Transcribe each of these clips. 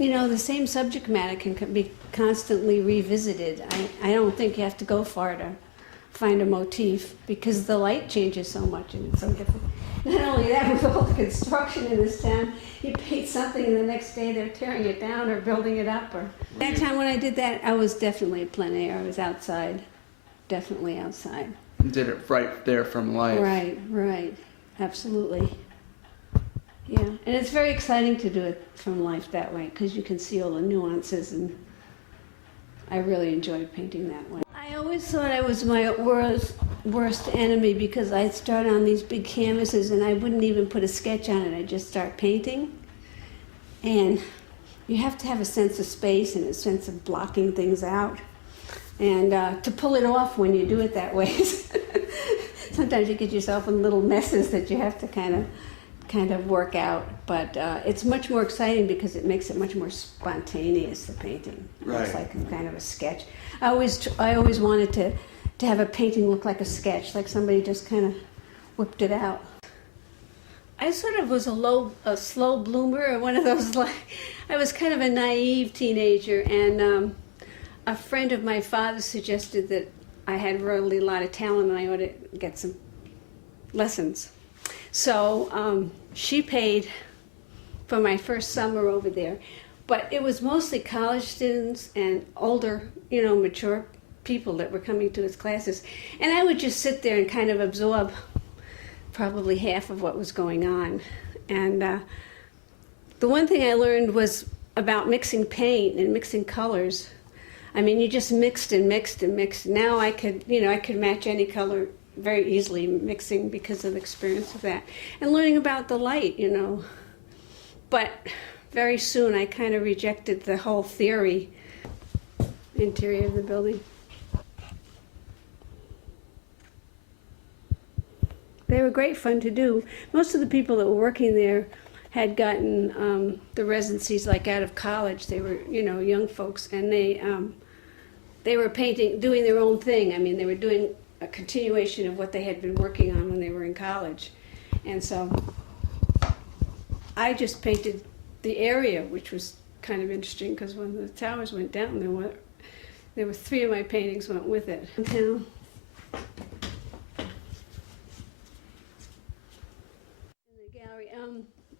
you know, the same subject matter can be constantly revisited. I don't think you have to go far to find a motif because the light changes so much and it's so different. Not only that, with all the construction in this town, you paint something and the next day they're tearing it down or building it up. Or that time when I did that, I was definitely plein air. I was outside, definitely outside. You did it right there from life. Right, right, absolutely. Yeah, and it's very exciting to do it from life that way because you can see all the nuances, and I really enjoyed painting that way. I always thought I was my worst enemy because I'd start on these big canvases and I wouldn't even put a sketch on it. I'd just start painting. And you have to have a sense of space and a sense of blocking things out. And to pull it off when you do it that way, sometimes you get yourself in little messes that you have to kind of work out. But it's much more exciting because it makes it much more spontaneous, the painting. Right. It's like kind of a sketch. I always wanted to have a painting look like a sketch, like somebody just kind of whipped it out. I sort of was a slow bloomer, or one of those, like, I was kind of a naive teenager, and a friend of my father suggested that I had really a lot of talent and I ought to get some lessons. So she paid for my first summer over there, but it was mostly college students and older, you know, mature people that were coming to his classes. And I would just sit there and kind of absorb probably half of what was going on. And the one thing I learned was about mixing paint and mixing colors. I mean, you just mixed and mixed and mixed. Now I could match any color very easily mixing because of the experience of that. And learning about the light, you know. But very soon I kind of rejected the whole theory. Interior of the building. They were great fun to do. Most of the people that were working there had gotten the residencies like out of college. They were, you know, young folks, and they were painting, doing their own thing. I mean, they were doing a continuation of what they had been working on when they were in college. And so I just painted the area, which was kind of interesting because when the towers went down, there were 3 of my paintings went with it. In the gallery,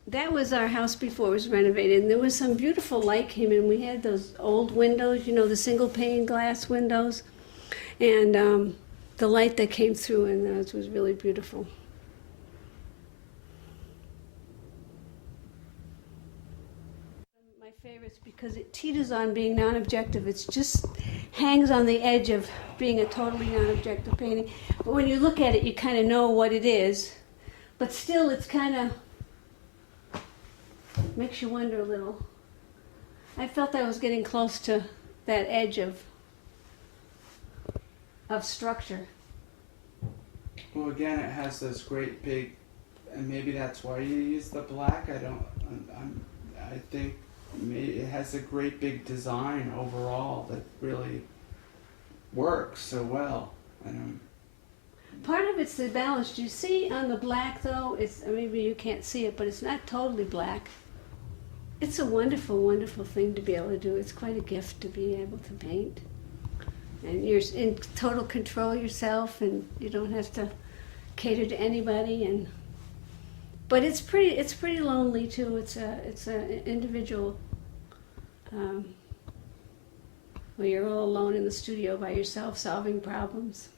that was our house before it was renovated, and there was some beautiful light came in. We had those old windows, you know, the single pane glass windows, and the light that came through in those was really beautiful. My favorites because it teeters on being non-objective. It's just hangs on the edge of being a totally non-objective painting. But when you look at it, you kind of know what it is. But still, it's kind of makes you wonder a little. I felt I was getting close to that edge of structure. Well, again, it has this great big, and maybe that's why you use the black. I think it has a great big design overall that really works so well. Part of it's the balance. Do you see on the black though? It's maybe you can't see it, but it's not totally black. It's a wonderful, wonderful thing to be able to do. It's quite a gift to be able to paint. And you're in total control yourself, and you don't have to cater to anybody. But it's pretty lonely too. It's an individual. Where you're all alone in the studio by yourself solving problems.